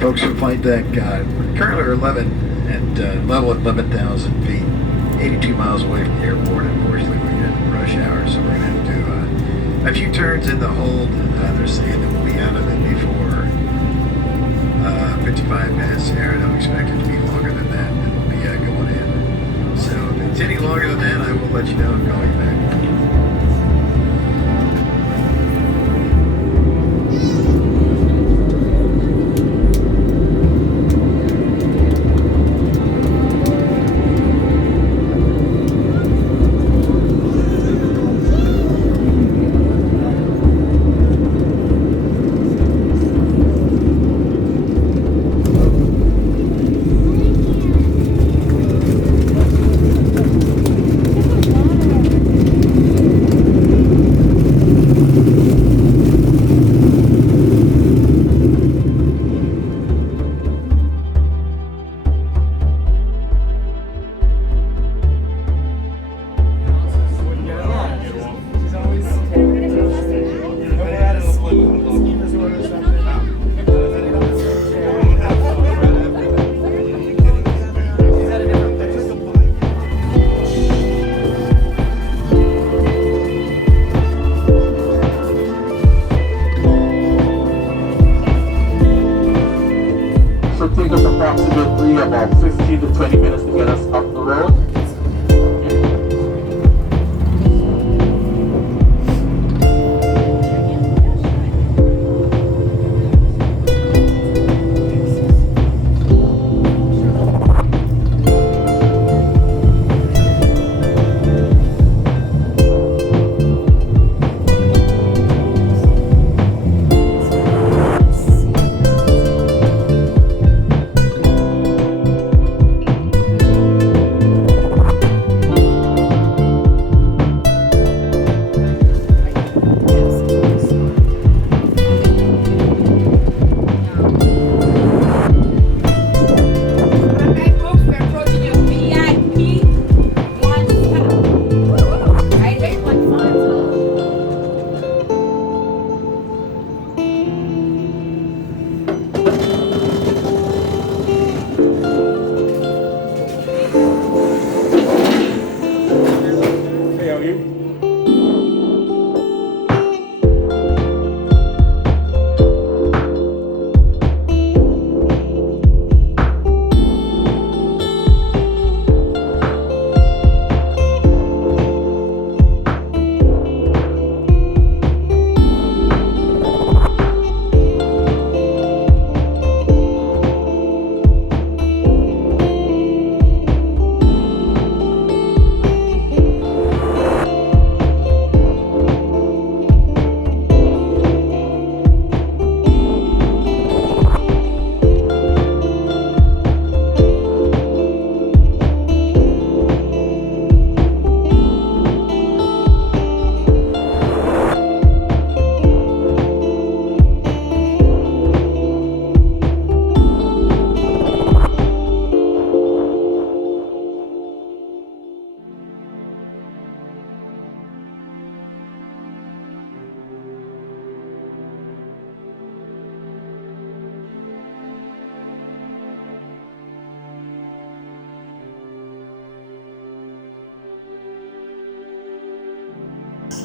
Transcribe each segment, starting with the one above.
Folks from flight deck, currently are 11 and level at 11,000 feet, 82 miles away from the airport. Unfortunately, we're in rush hour, so we're going to have to do a few turns in the hold. They're saying that we'll be out of it before 55 minutes here. I don't expect it to be longer than that, and we'll be going in. So if it's any longer than that, I will let you know and call you back. About 15 to 20 minutes to get us up the road.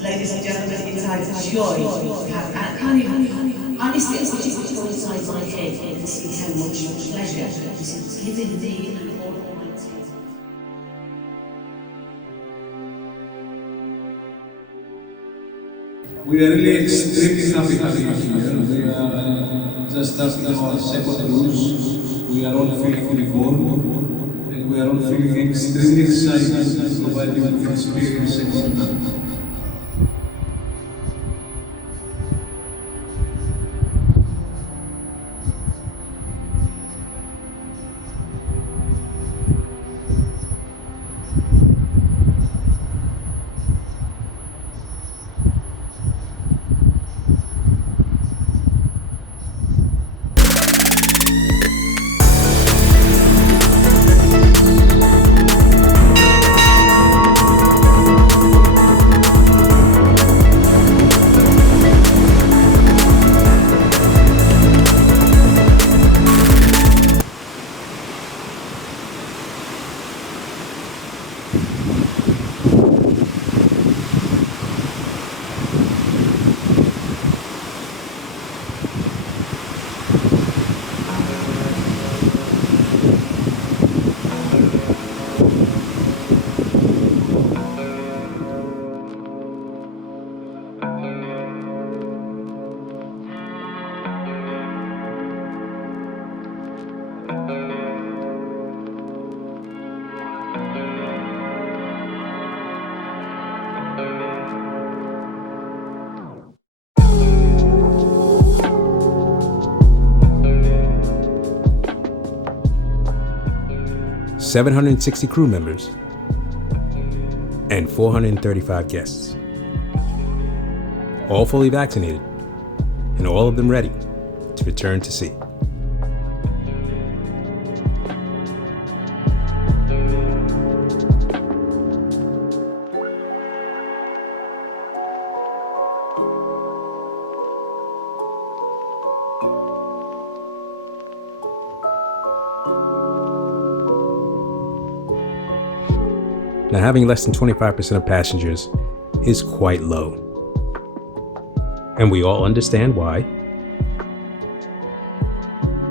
Ladies and gentlemen, it's a joy to have, I can't even, honestly, it's just go inside my head and see how much pleasure this is giving thee and all Almighty. We are really extremely happy having you here. We are just starting our second cruise. We are all feeling fully warm, and we are all feeling extremely excited to provide you with experiences. 760 crew members, and 435 guests. All fully vaccinated, and all of them ready to return to sea. Now, having less than 25% of passengers is quite low. And we all understand why.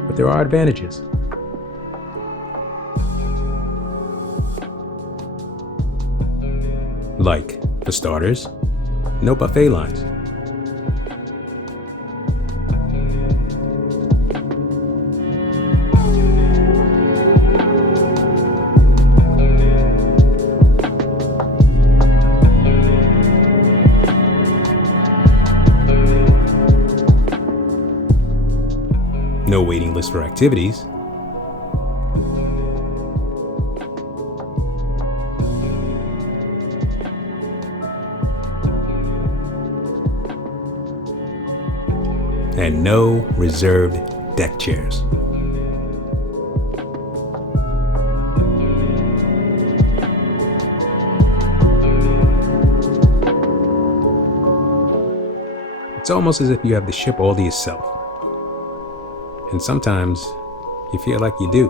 But there are advantages. Like, for starters, no buffet lines. No waiting list for activities. And no reserved deck chairs. It's almost as if you have the ship all to yourself. And sometimes you feel like you do.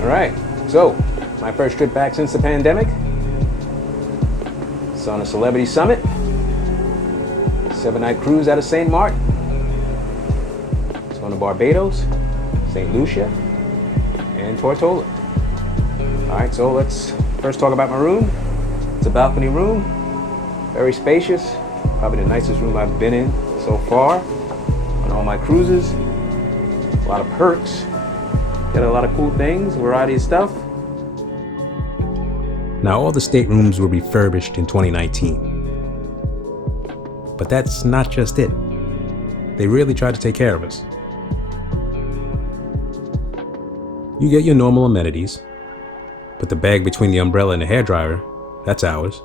All right, so my first trip back since the pandemic. It's on a Celebrity Summit. 7-night cruise out of St. Martin. It's going to Barbados, St. Lucia, and Tortola. All right, so let's first talk about my room. It's a balcony room, very spacious. Probably the nicest room I've been in so far on all my cruises. A lot of perks. Got a lot of cool things, variety of stuff. Now, all the staterooms were refurbished in 2019. But that's not just it. They really tried to take care of us. You get your normal amenities, but the bag between the umbrella and the hairdryer, that's ours.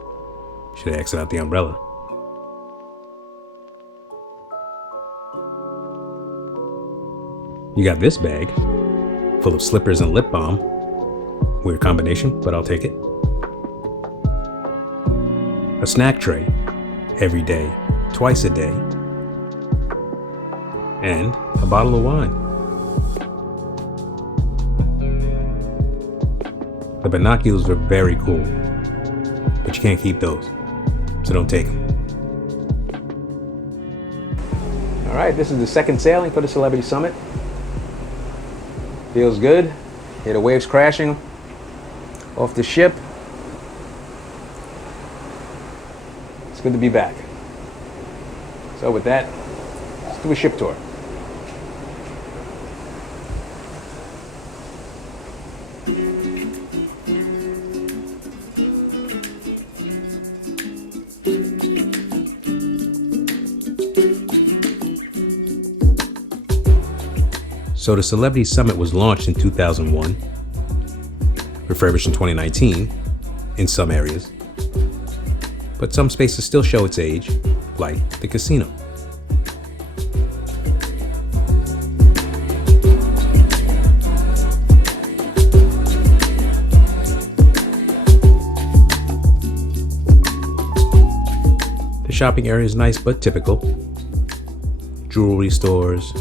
Should have exited out the umbrella. You got this bag, full of slippers and lip balm. Weird combination, but I'll take it. A snack tray, every day, twice a day, and a bottle of wine. The binoculars were very cool, but you can't keep those, so don't take them. All right, this is the second sailing for the Celebrity Summit. Feels good. Hear the waves crashing off the ship. It's good to be back. So with that, let's do a ship tour. So the Celebrity Summit was launched in 2001, refurbished in 2019 in some areas. But some spaces still show its age, like the casino. The shopping area is nice but typical. Jewelry stores,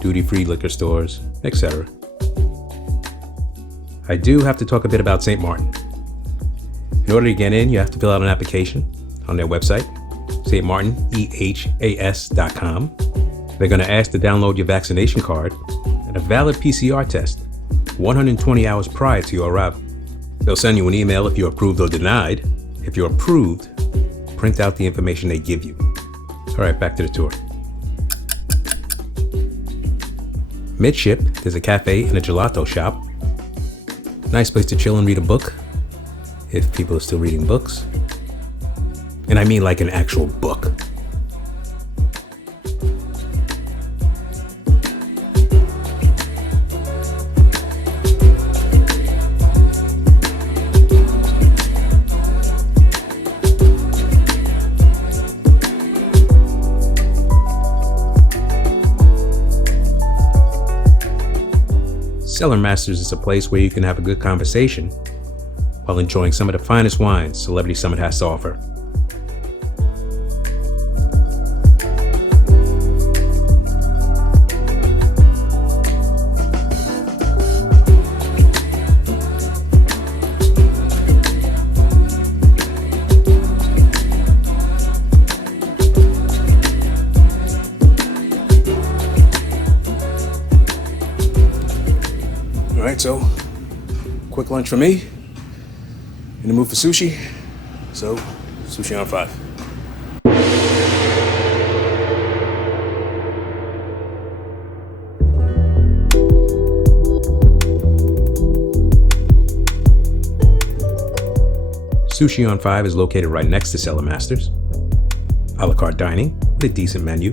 duty-free liquor stores, etc. I do have to talk a bit about St. Martin. In order to get in, you have to fill out an application on their website, stmartinehas.com. They're going to ask to download your vaccination card and a valid PCR test 120 hours prior to your arrival. They'll send you an email if you're approved or denied. If you're approved, print out the information they give you. All right, back to the tour. Midship, there's a cafe and a gelato shop. Nice place to chill and read a book, if people are still reading books. And I mean like an actual book. Cellar Masters is a place where you can have a good conversation while enjoying some of the finest wines Celebrity Summit has to offer. Alright, so quick lunch for me. In the mood for sushi, so sushi on 5. Sushi on 5 is located right next to Cellar Masters. A la carte dining with a decent menu.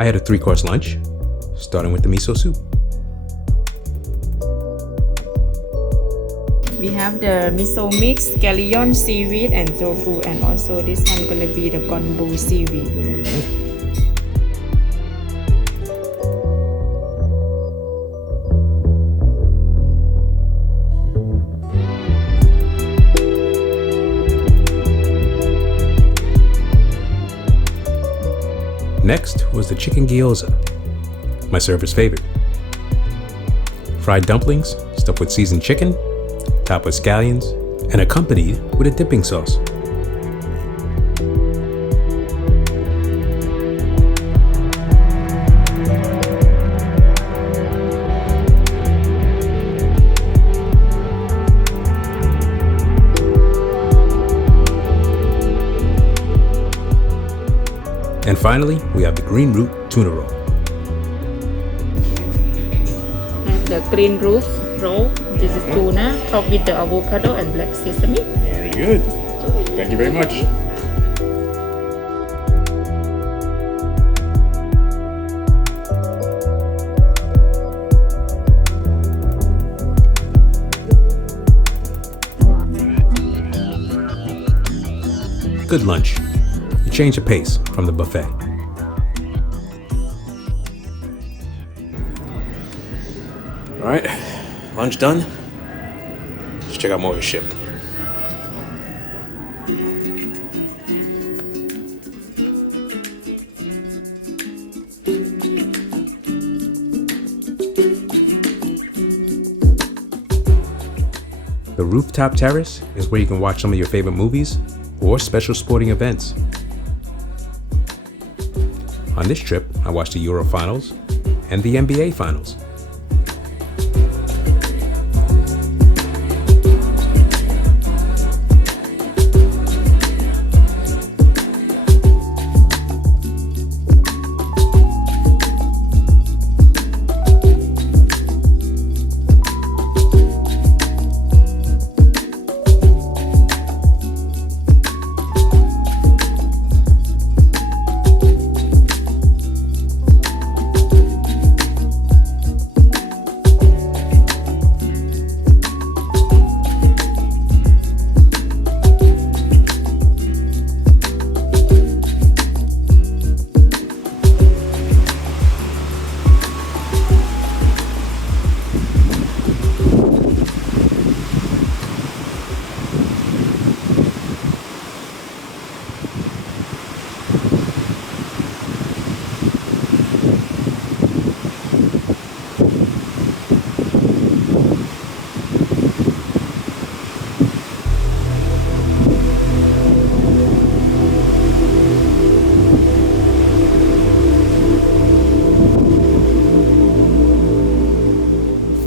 I had a 3-course lunch, starting with the miso soup. We have the miso mix, scallion, seaweed, and tofu, and also this one gonna be the konbu seaweed. Next was the chicken gyoza, my server's favorite. Fried dumplings stuffed with seasoned chicken, topped with scallions, and accompanied with a dipping sauce. And finally, we have the green root tuna roll. The green root roll. This is tuna topped with the avocado and black sesame. Very good. Thank you very much. Good lunch. You change the pace from the buffet. All right, lunch done. Let's check out more of the ship. The rooftop terrace is where you can watch some of your favorite movies or special sporting events. On this trip, I watched the Euro Finals and the NBA Finals.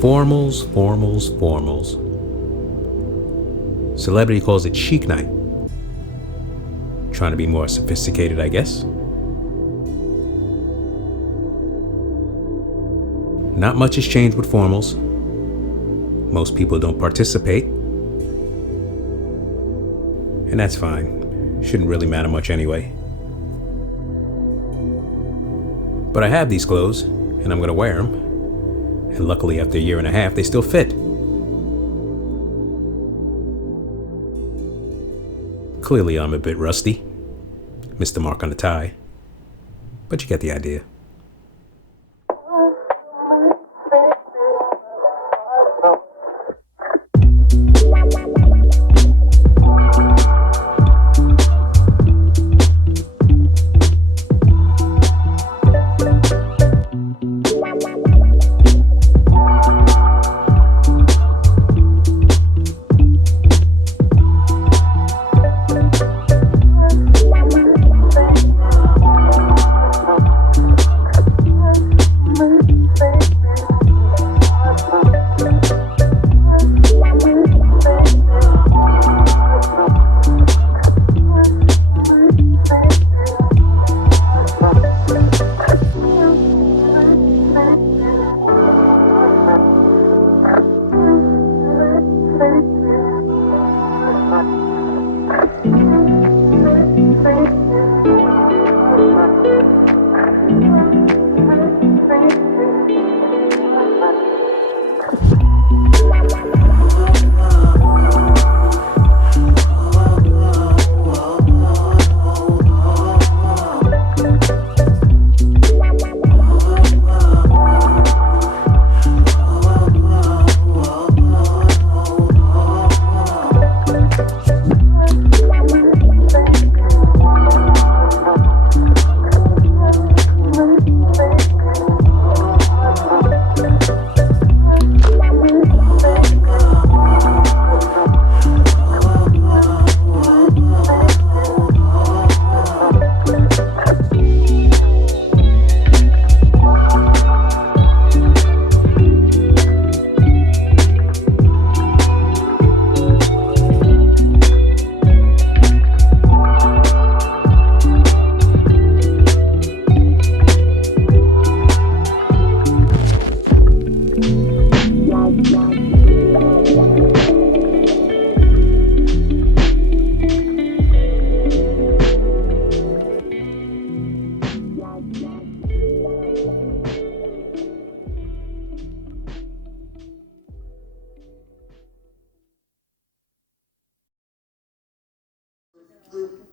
Formals, formals, formals. Celebrity calls it chic night. Trying to be more sophisticated, I guess. Not much has changed with formals. Most people don't participate. And that's fine. Shouldn't really matter much anyway. But I have these clothes, and I'm gonna wear them. And luckily, after a year and a half, they still fit. Clearly, I'm a bit rusty. Missed the mark on the tie. But you get the idea.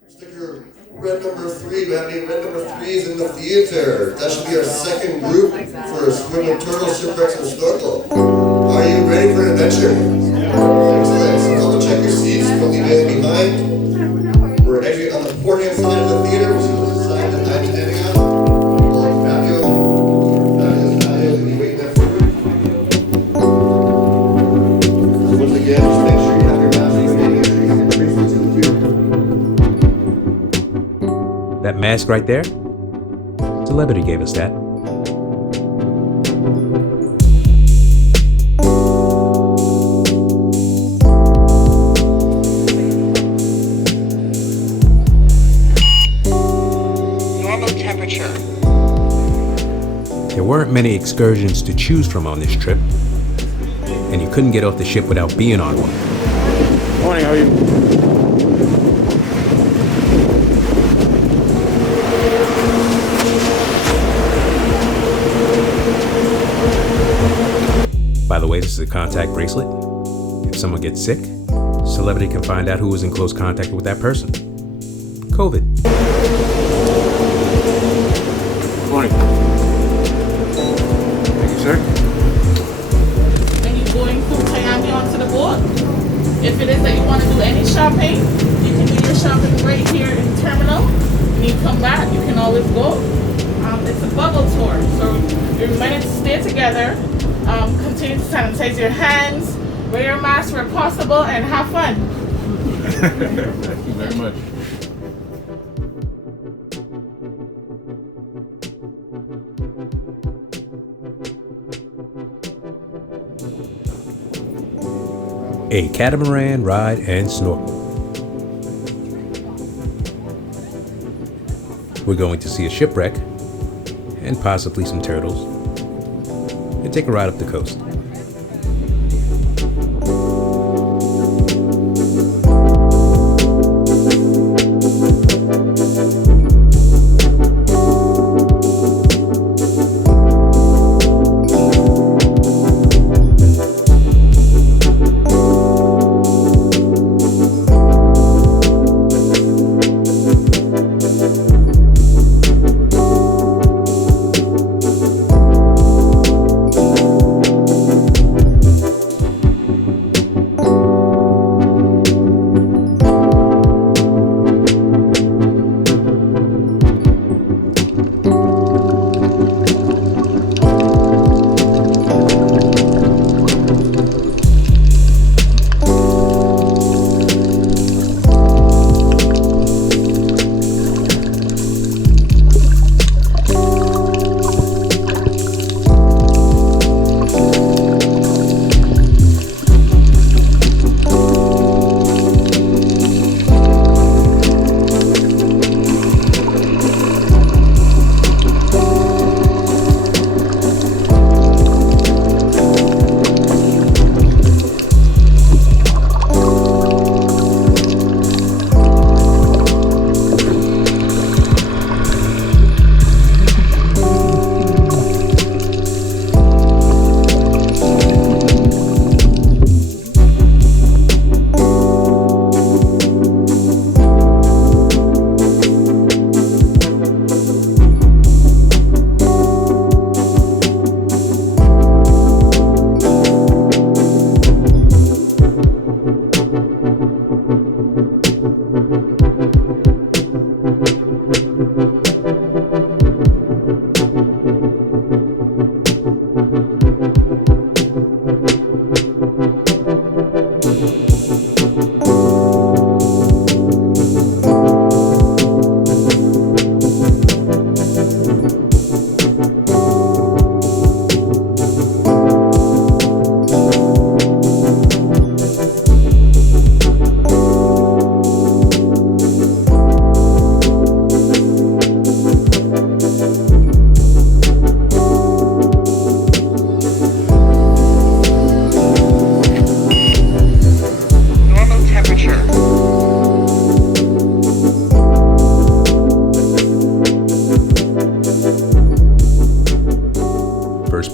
Sticker red number 3. Do we have any red number 3s in the theater? That should be our second group for swim and turtle, shipwrecks, and snorkel. Are you ready for an adventure? Excellent. So double check your seats. Don't leave anything behind. We're actually on the port-hand side of the theater, which is the side that I'm standing on. Fabio. Fabio's Fabio. Are you waiting there for food? Once again, just make sure you have your mask ready. Make sure you have your bracelets in the field. That mask right there? Celebrity gave us that. Normal temperature. There weren't many excursions to choose from on this trip, and you couldn't get off the ship without being on one. Morning, how are you? By the way, this is a contact bracelet. If someone gets sick, Celebrity can find out who was in close contact with that person. COVID. Morning. Thank you, sir. When you're going through Miami onto the boat, if it is that you want to do any shopping, you can do your shopping right here in the terminal. When you come back, you can always go. It's a bubble tour, so you're reminded to stay together, continue to sanitize your hands, wear your mask where possible, and have fun. Thank you very much. a catamaran ride and snorkel. We're going to see a shipwreck and possibly some turtles and take a ride up the coast.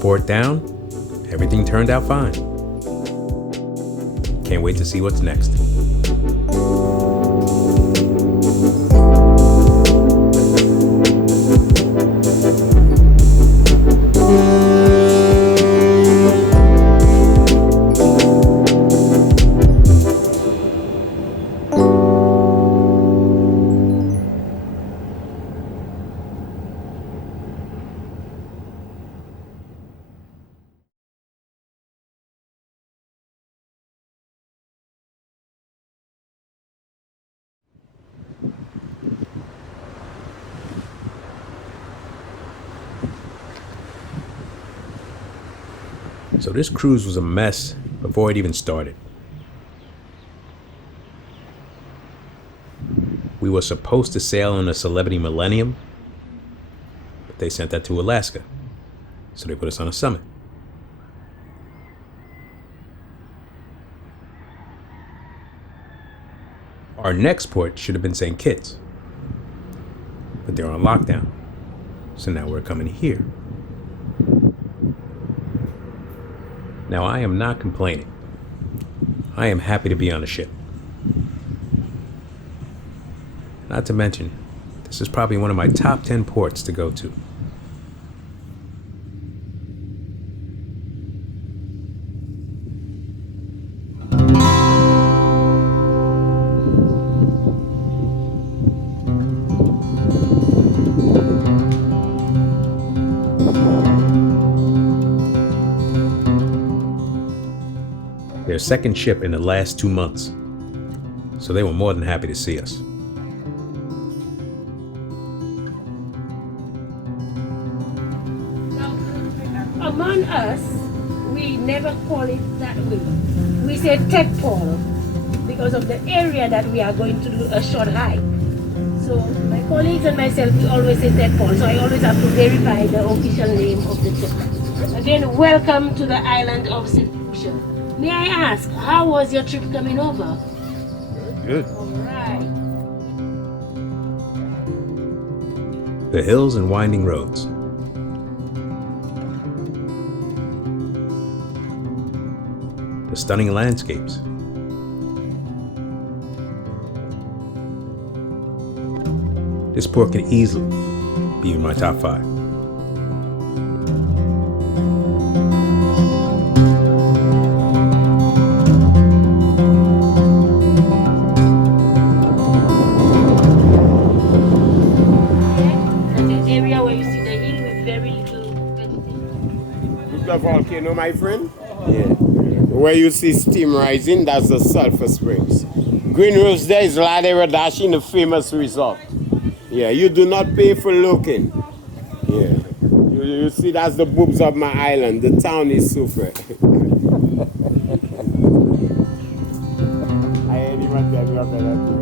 Port down, everything turned out fine. Can't wait to see what's next. So this cruise was a mess before it even started. We were supposed to sail on a Celebrity Millennium, but they sent that to Alaska, so they put us on a Summit. Our next port should have been St. Kitts, but they're on lockdown, so now we're coming here. Now, I am not complaining. I am happy to be on a ship. Not to mention, this is probably one of my top 10 ports to go to. Their second ship in the last 2 months, so they were more than happy to see us. Among us, we never call it that way. we say tadpole because of the area that we are going to do a short hike. So my colleagues and myself, we always say tadpole, so I always have to verify the official name of the trip. Again, welcome to the island of St. Lucia. May I ask, how was your trip coming over? Good. All right. The hills and winding roads. The stunning landscapes. This port can easily be in my top 5. And the area where you see the hill with very little vegetation. The volcano, my friend? Yeah. Where you see steam rising, that's the sulfur springs. Green Rose there is Laderadashing, the famous resort. Yeah, you do not pay for looking. Yeah. You see, that's the boobs of my island. The town is super. I ain't even tell you about that.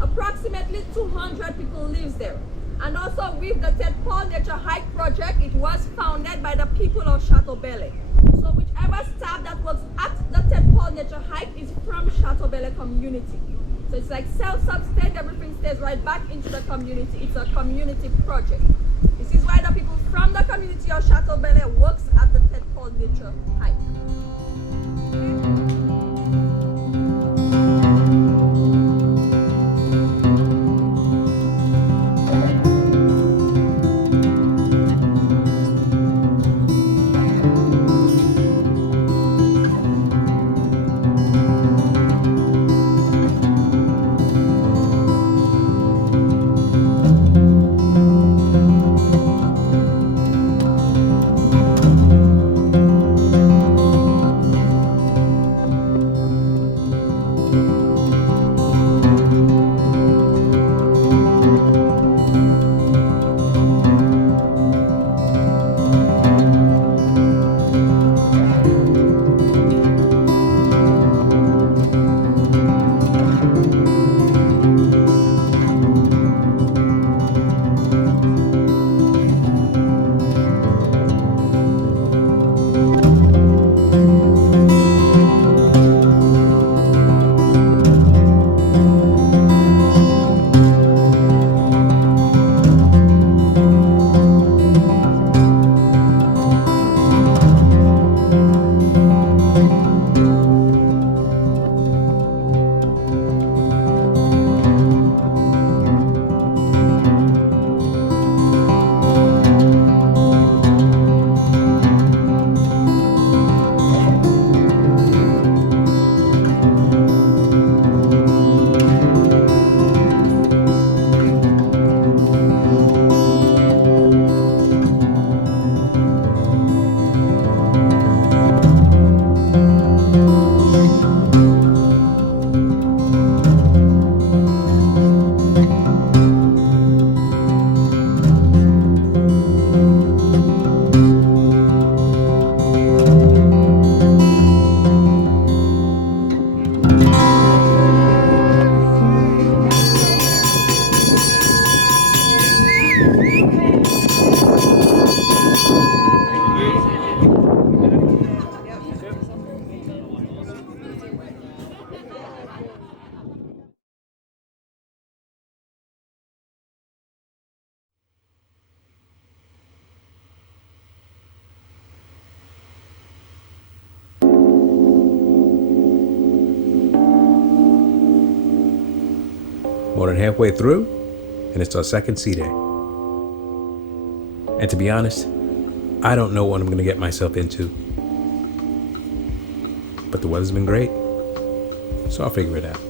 Approximately 200 people lives there. And also with the Ted Paul Nature Hike Project, it was founded by the people of Chateau Belle. So whichever staff that works at the Ted Paul Nature Hike is from Chateau Belle community. So it's like self-sustained, everything stays right back into the community. It's a community project. This is why the people from the community of Chateau Belle works at the Ted Paul Nature Hike. More than halfway through, and it's our second sea day. And to be honest, I don't know what I'm gonna get myself into. But the weather's been great, so I'll figure it out.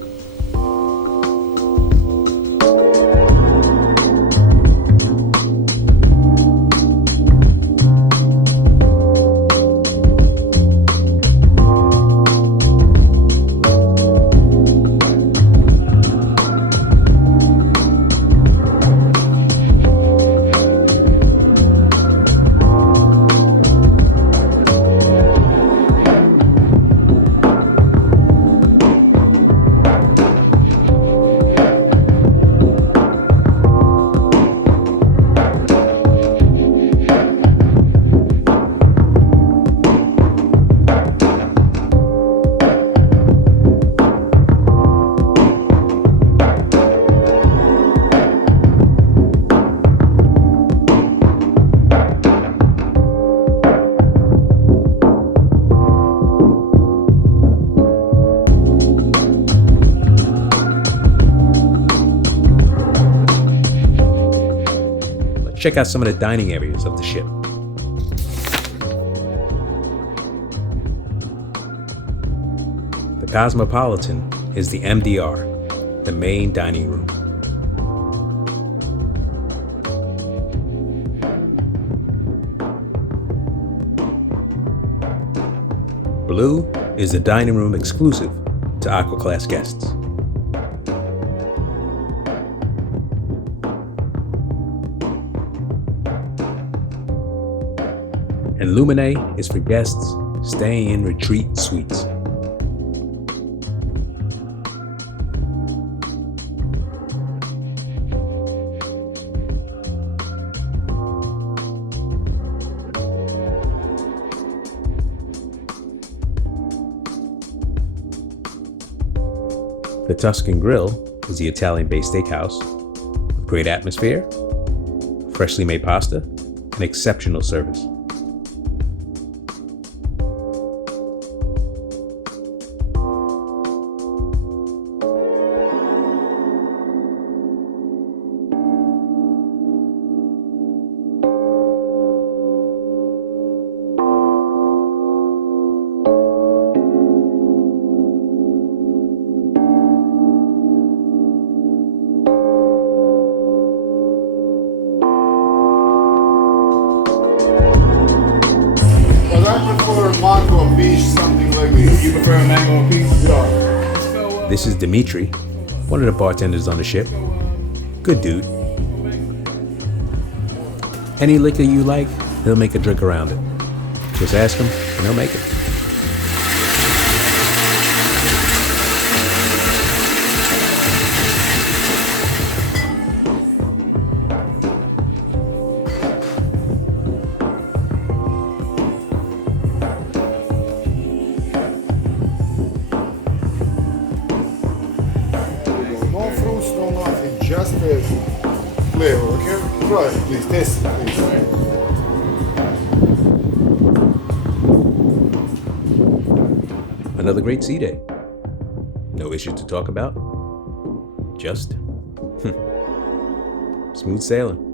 Check out some of the dining areas of the ship. The Cosmopolitan is the MDR, the main dining room. Blue is the dining room exclusive to Aqua Class guests. And Lumine is for guests staying in retreat suites. The Tuscan Grill is the Italian-based steakhouse with great atmosphere, freshly made pasta, and exceptional service. Mango beach, something like this. You prefer mango beach? Yeah. This is Dimitri, one of the bartenders on the ship. Good dude. Any liquor you like, he'll make a drink around it. Just ask him and he'll make it. Just as flavor, okay? Try it, please. Taste it, please. Another great sea day. No issues to talk about. Just smooth sailing.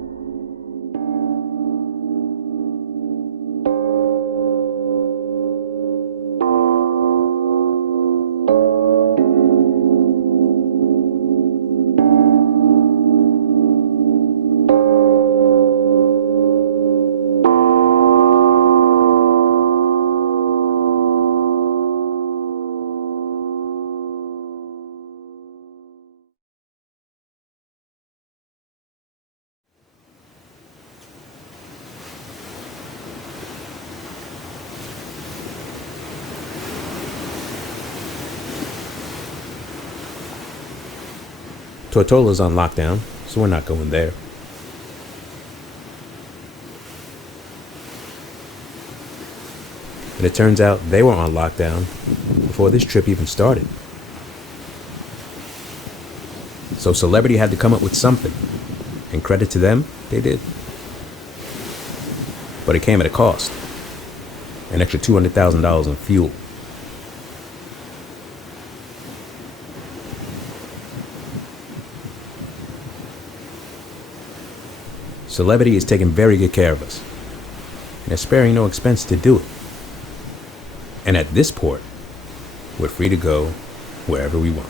Tortola's on lockdown, so we're not going there. And it turns out they were on lockdown before this trip even started. So Celebrity had to come up with something, and credit to them, they did. But it came at a cost. An extra $200,000 in fuel. Celebrity is taking very good care of us, and is sparing no expense to do it. And at this port, we're free to go wherever we want.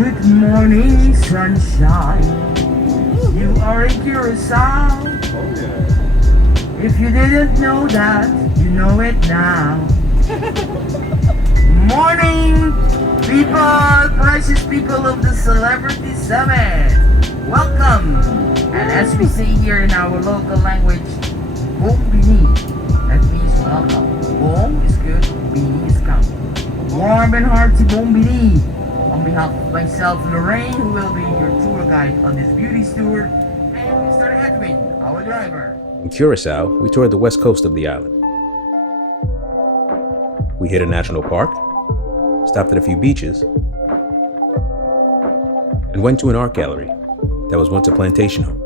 Good morning, sunshine. You are in Curacao. If you didn't know that, you know it now. Morning, people, precious people of the Celebrity Summit. Welcome. And as we say here in our local language, Bombini. That means welcome. Bom is good, Bini is come. Warm and hearty Bombini. On behalf of myself, Lorraine, who will be your tour guide on this beauty tour, and Mr. Edwin, our driver. In Curacao, we toured the west coast of the island. We hit a national park, stopped at a few beaches, and went to an art gallery that was once a plantation home.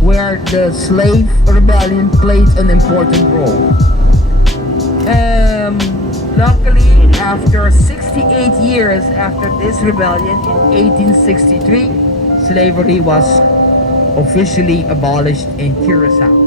Where the slave rebellion played an important role. Luckily, after 68 years after this rebellion in 1863, slavery was officially abolished in Curacao.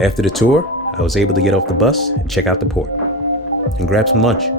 After the tour, I was able to get off the bus and check out the port and grab some lunch.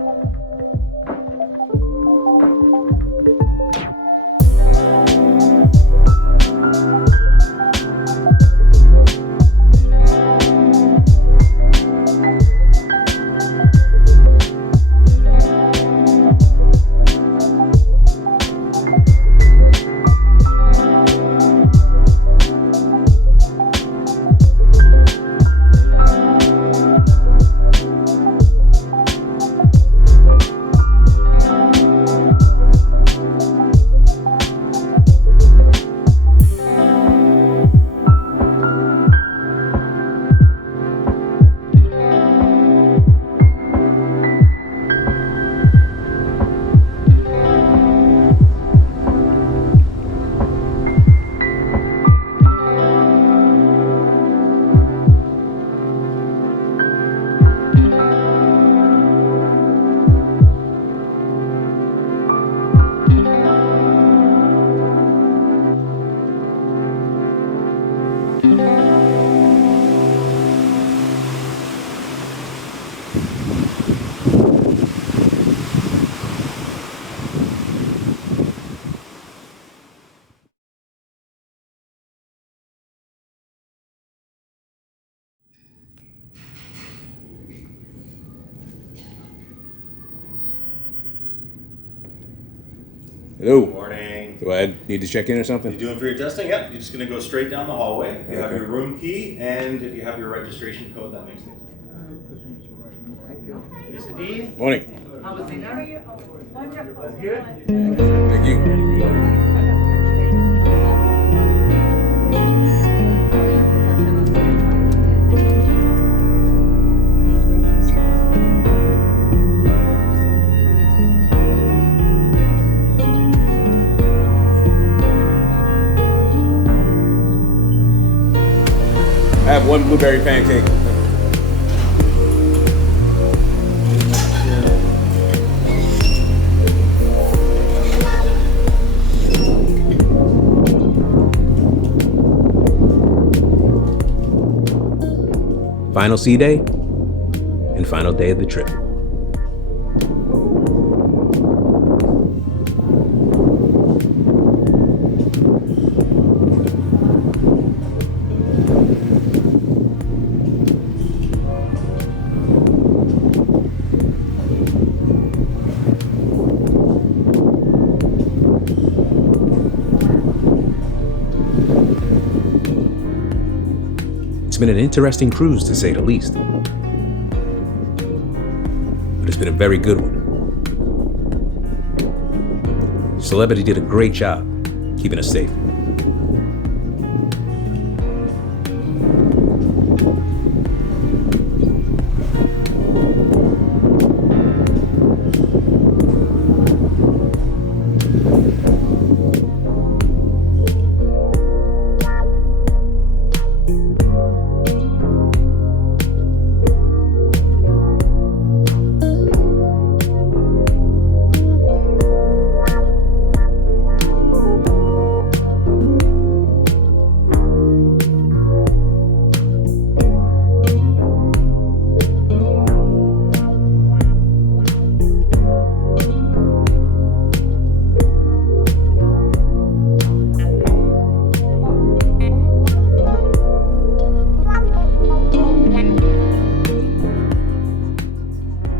Hello. Morning. Do I need to check in or something? You doing for your testing? Yep. You're just going to go straight down the hallway. You have your room key, and if you have your registration code, that makes things. Mr. Dean? Morning. How was dinner? That's good. Thank you. I have one blueberry pancake. Final sea day and final day of the trip. It's been an interesting cruise, to say the least. But it's been a very good one. Celebrity did a great job keeping us safe.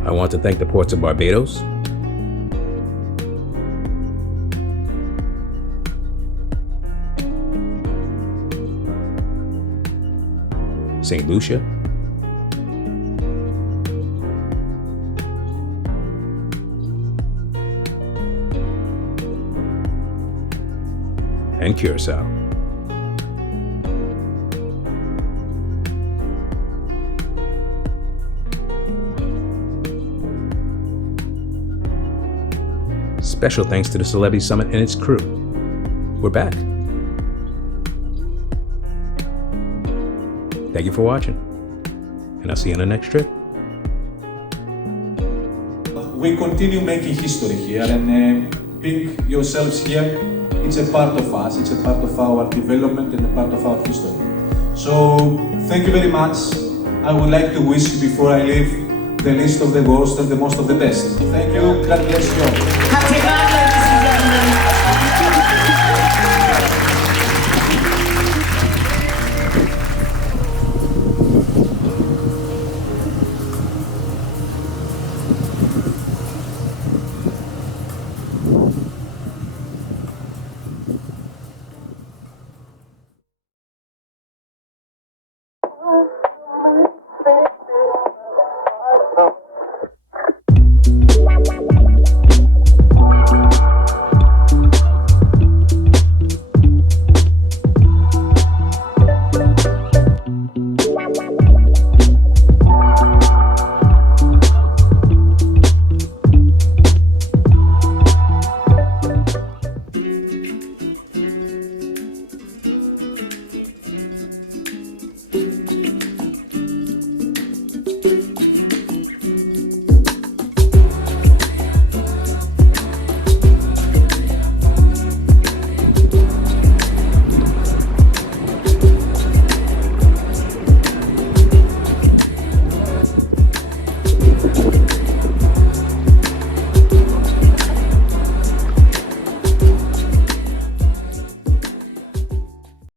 I want to thank the ports of Barbados, St. Lucia, and Curacao. Special thanks to the Celebrity Summit and its crew. We're back. Thank you for watching, and I'll see you on the next trip. We continue making history here, and being yourselves here, it's a part of us, it's a part of our development and a part of our history. So, thank you very much. I would like to wish you, before I leave, the least of the worst and the most of the best. Thank you. God bless you all. Happy birthday!